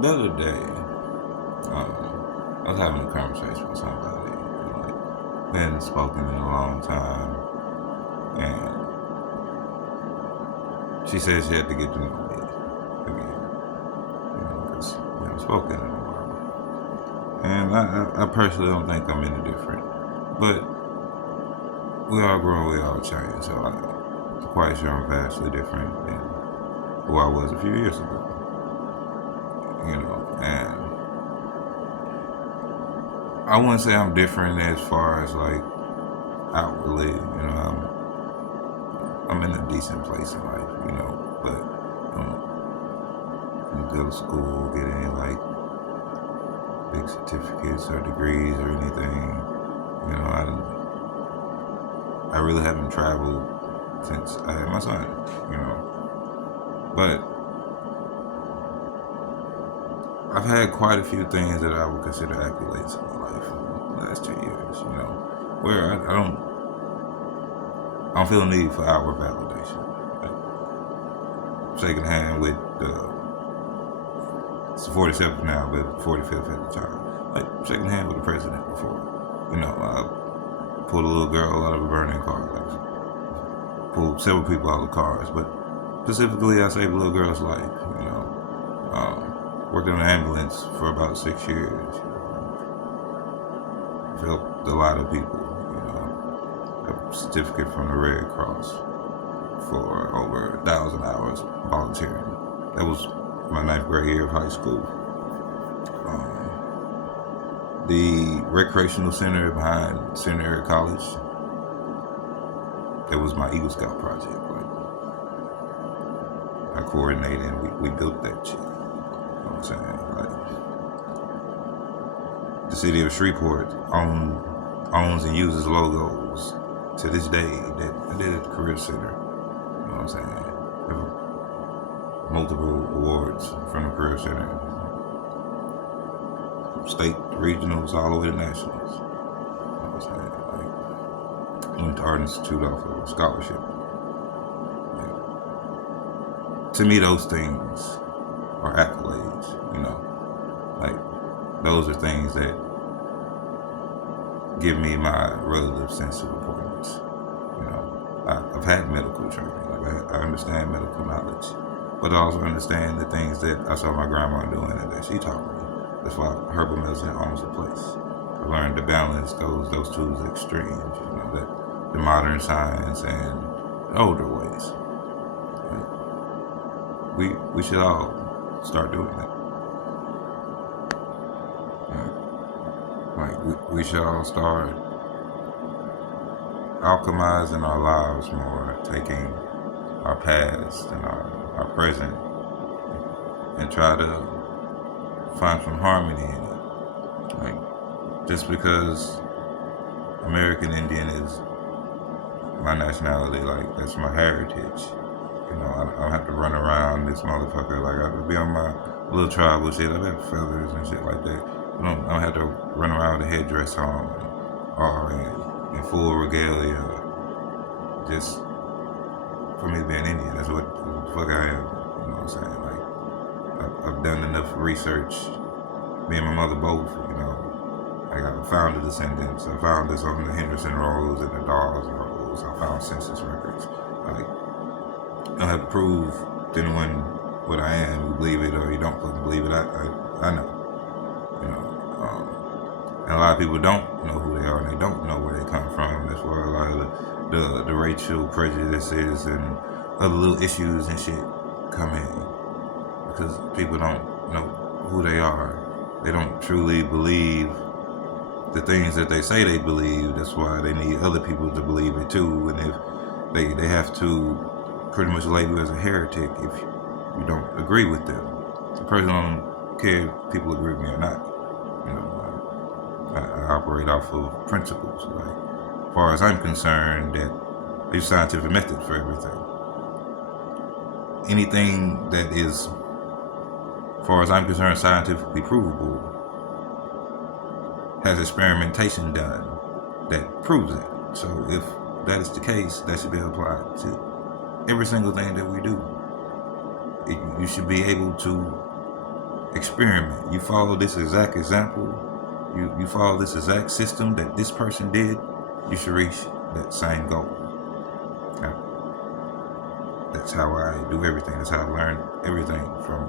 The other day, I was having a conversation with somebody, and like we hadn't spoken in a long time, and she said she had to get to know me again, because we haven't spoken in a while. And I personally don't think I'm any different, but we all grow, we all change. So I'm quite sure I'm vastly different than who I was a few years ago. And I wouldn't say I'm different as far as like outwardly. I'm in a decent place in life, but I don't go to school, get any like big certificates or degrees or anything. I really haven't traveled since I had my son, but I've had quite a few things that I would consider accolades in my life in the last 2 years, where I don't feel a need for outward validation. Like, shaking hand with it's the 47th now, but 45th at the time. Like shaking hand with the president before. I pulled a little girl out of a burning car. Like pulled several people out of cars, but specifically I saved a little girl's life. Worked in an ambulance for about 6 years. Helped a lot of people. A certificate from the Red Cross for over 1,000 hours volunteering. That was my 9th grade year of high school. The recreational center behind Seminary College, that was my Eagle Scout project. Like, I coordinated and we built that shit. You know what I'm saying? Like, the city of Shreveport owns and uses logos to this day that I did at the Career Center. You know what I'm saying? Have multiple awards from the Career Center. State, regionals, all the way to nationals. You know what I'm saying? Like, went to Art Institute off of a scholarship. Like, to me, those things are accolades, Like, those are things that give me my relative sense of importance. I've had medical training. Like, I understand medical knowledge, but I also understand the things that I saw my grandma doing and that she taught me. That's why herbal medicine owns a place. I learned to balance those two extremes, that the modern science and the older ways. Like, we should all start doing that. Like, we should all start alchemizing our lives more, taking our past and our present and try to find some harmony in it. Like, just because American Indian is my nationality, like, that's my heritage. I don't have to run around this motherfucker. Like, I have to be on my little tribal shit. I have feathers and shit like that. I don't have to run around with a headdress on or in full regalia just for me being Indian. That's what the fuck I am. You know what I'm saying? Like, I've done enough research. Me and my mother both, I found the descendants. I found this on the Henderson Rolls and the Dawes Rolls. I found census records. Like, I don't have to prove to anyone what I am. You believe it or you don't fucking believe it. I know. And a lot of people don't know who they are and they don't know where they come from. That's where a lot of the racial prejudices and other little issues and shit come in. Because people don't know who they are. They don't truly believe the things that they say they believe. That's why they need other people to believe it too. And if they have to pretty much label you as a heretic if you don't agree with them. The person don't care if people agree with me or not. I operate off of principles. Like, as far as I'm concerned, that I use scientific methods for everything. Anything that is, as far as I'm concerned, scientifically provable, has experimentation done that proves it. So if that is the case, that should be applied to every single thing that we do. You should be able to Experiment. You follow this exact example, you follow this exact system that this person did, you should reach that same goal. Okay? That's how I do everything. That's how I learned everything, from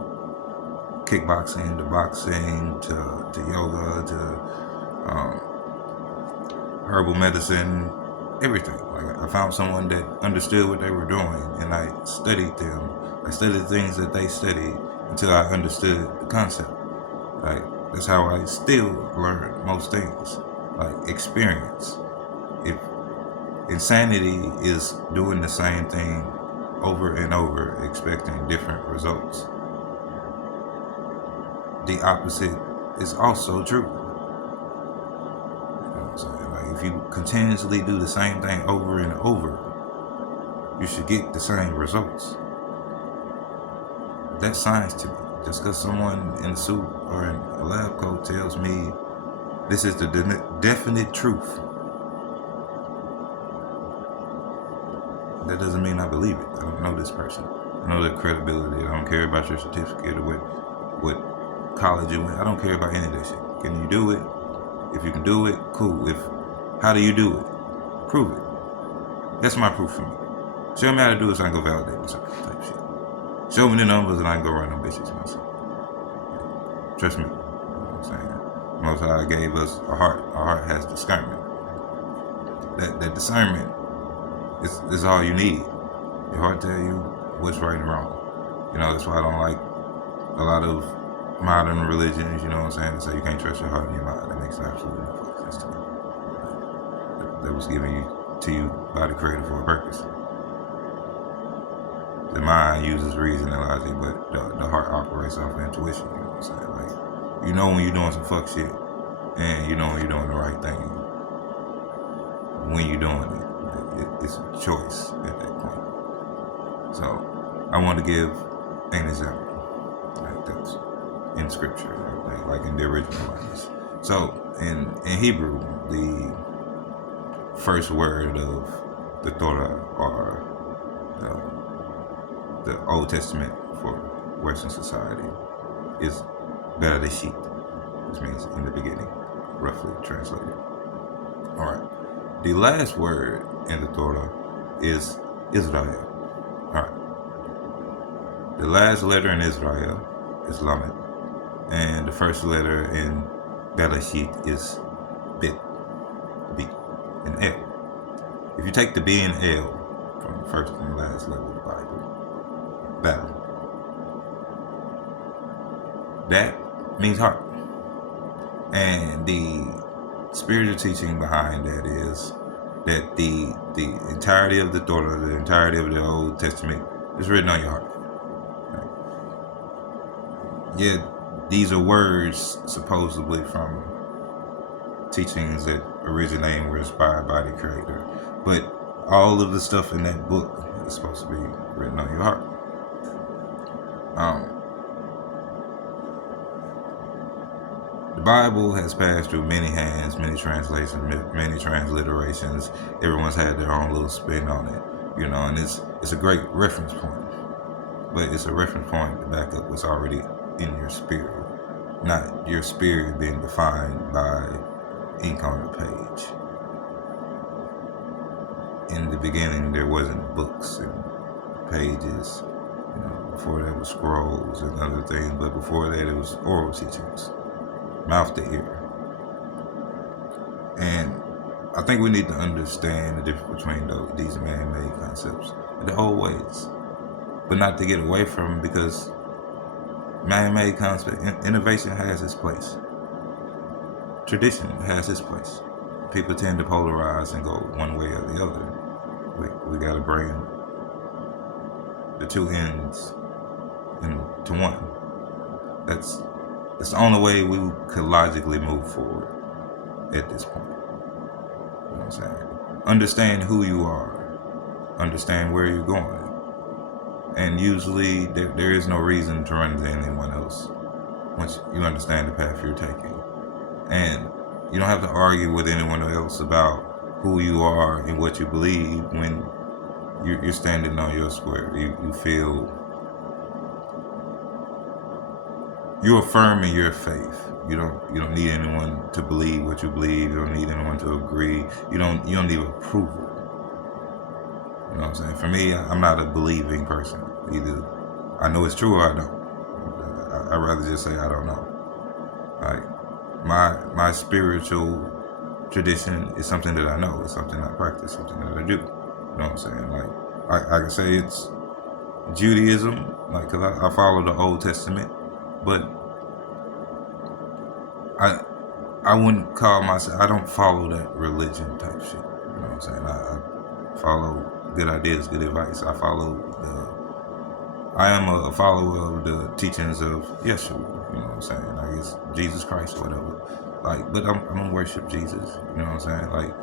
kickboxing to boxing to yoga to herbal medicine, everything. Like, I found someone that understood what they were doing, and I studied them. I studied things that they studied until I understood the concept. Like, that's how I still learn most things. Like, experience. If insanity is doing the same thing over and over, expecting different results, the opposite is also true. You know what I'm saying? Like, if you continuously do the same thing over and over, you should get the same results. That's science to me. Just because someone in a suit or in a lab coat tells me this is the definite truth, that doesn't mean I believe it. I don't know this person. I know their credibility. I don't care about your certificate or what college you went. I don't care about any of that shit. Can you do it? If you can do it, cool. How do you do it? Prove it. That's my proof for me. Show me how to do it so I can go validate myself, type shit. Show me the numbers and I can go run them bitches myself. Trust me. You know what I'm saying? Most High gave us a heart. Our heart has discernment. That discernment is all you need. Your heart tell you what's right and wrong. You know, that's why I don't like a lot of modern religions, you know what I'm saying? They say you can't trust your heart and your mind. That makes absolutely no fucking sense to me. That was given to you by the Creator for a purpose. The mind uses reason and logic, but the heart operates off of intuition, you know what I'm saying? Like, you know when you're doing some fuck shit, and you know when you're doing the right thing. When you're doing it, it's a choice at that point. So, I want to give an example. Like, that's in scripture, like in the original language. So, in Hebrew, the first word of the Torah, or the Old Testament for Western society, is Bereshit, which means in the beginning, roughly translated. Alright. The last word in the Torah is Israel. Alright. The last letter in Israel is Lamed. And the first letter in Bereshit is Bet, B, and L. If you take the B and L from the first and the last letter of the Bible, battle, that means heart. And the spiritual teaching behind that is that the entirety of the Torah, the entirety of the Old Testament, is written on your heart. Right? Yeah, these are words supposedly from teachings that originate and were inspired by the Creator, but all of the stuff in that book is supposed to be written on your heart. The Bible has passed through many hands, many translations, many transliterations. Everyone's had their own little spin on it, you know, and it's a great reference point. But it's a reference point to back up what's already in your spirit, not your spirit being defined by ink on the page. In the beginning, there wasn't books and pages. You know, before that was scrolls and other things, but before that it was oral teachings, mouth to ear. And I think we need to understand the difference between these man-made concepts in the old ways, but not to get away from them, because man-made concept, innovation has its place. Tradition has its place. People tend to polarize and go one way or the other. We gotta bring the two ends into one. That's the only way we could logically move forward at this point. You know what I'm saying? Understand who you are. Understand where you're going. And usually there is no reason to run into anyone else once you understand the path you're taking. And you don't have to argue with anyone else about who you are and what you believe when you're standing on your square. You feel you're affirming your faith. You don't need anyone to believe what you believe. You don't need anyone to agree. You don't need approval. You know what I'm saying? For me, I'm not a believing person. Either I know it's true or I don't. I'd rather just say I don't know. Like my spiritual tradition is something that I know. It's something I practice. Something that I do. You know what I'm saying? Like I can say it's Judaism, like, cause I follow the Old Testament, but I wouldn't call myself. I don't follow that religion type shit. You know what I'm saying? I follow good ideas, good advice. I am a follower of the teachings of Yeshua. You know what I'm saying? I guess Jesus Christ or whatever. Like, but I'm gonna worship Jesus. You know what I'm saying? Like,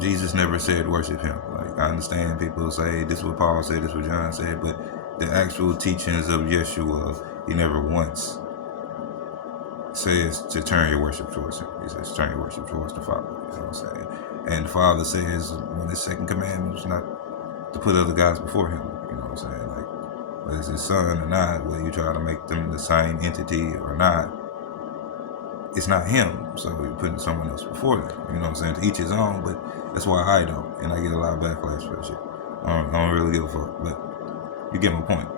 Jesus never said worship him. Like, I understand people say this is what Paul said, this is what John said, but the actual teachings of Yeshua, he never once says to turn your worship towards him. He says turn your worship towards the Father. You know what I'm saying? And the Father says one of his second commandments is not to put other gods before him. You know what I'm saying? Like, whether it's his son or not, whether you try to make them the same entity or not, it's not him. So you're putting someone else before them. You know what I'm saying? To each his own, but that's why I don't. And I get a lot of backlash for that shit. I don't really give a fuck. But you get my point.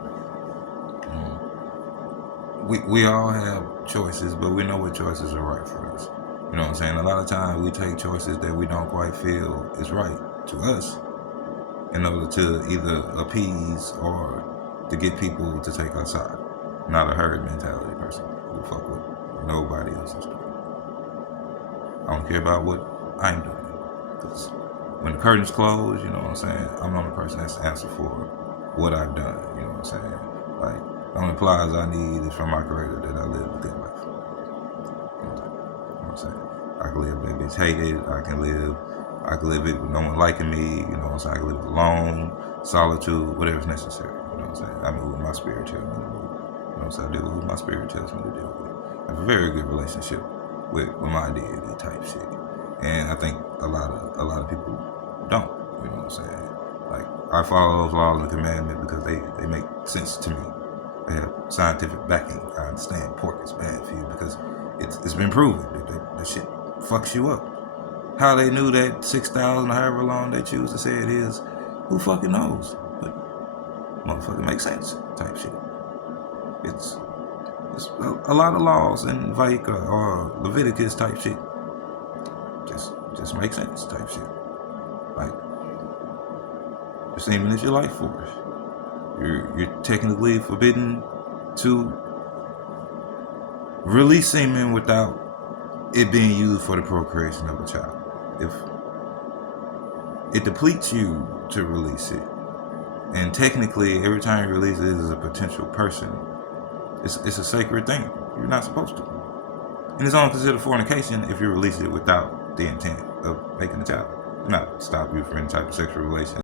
We all have choices, but we know what choices are right for us. You know what I'm saying? A lot of times we take choices that we don't quite feel is right to us in order to either appease or to get people to take our side. Not a herd mentality person who fuck with nobody else's story. I don't care about what I'm doing. Because when the curtains close, you know what I'm saying, I'm the only person that's answer for what I've done. You know what I'm saying? Like, the only applause I need is from my creator that I live a good life. You know what I'm saying? I can live that bitch hated. I can live it with no one liking me. You know what I'm saying? I can live alone, solitude, whatever's necessary. You know what I'm saying? I move what my spirit tells me to move. You know what I'm saying? I deal with what my spirit tells me to deal with. I have a very good relationship with my deity type shit. And I think a lot of people don't. You know what I'm saying? Like, I follow those laws and commandments because they make sense to me. They have scientific backing. I understand pork is bad for you because it's been proven that shit fucks you up. How they knew that 6,000 or however long they choose to say it is, who fucking knows? But motherfucking makes sense type shit. It's a lot of laws in Vayikra or Leviticus type shit. Just makes sense type shit. Like, your semen is your life force. You're technically forbidden to release semen without it being used for the procreation of a child. If it depletes you to release it, and technically every time you release it is a potential person, it's a sacred thing. You're not supposed to. And it's only considered fornication if you release it without the intent of making a child. Not stop you from any type of sexual relation.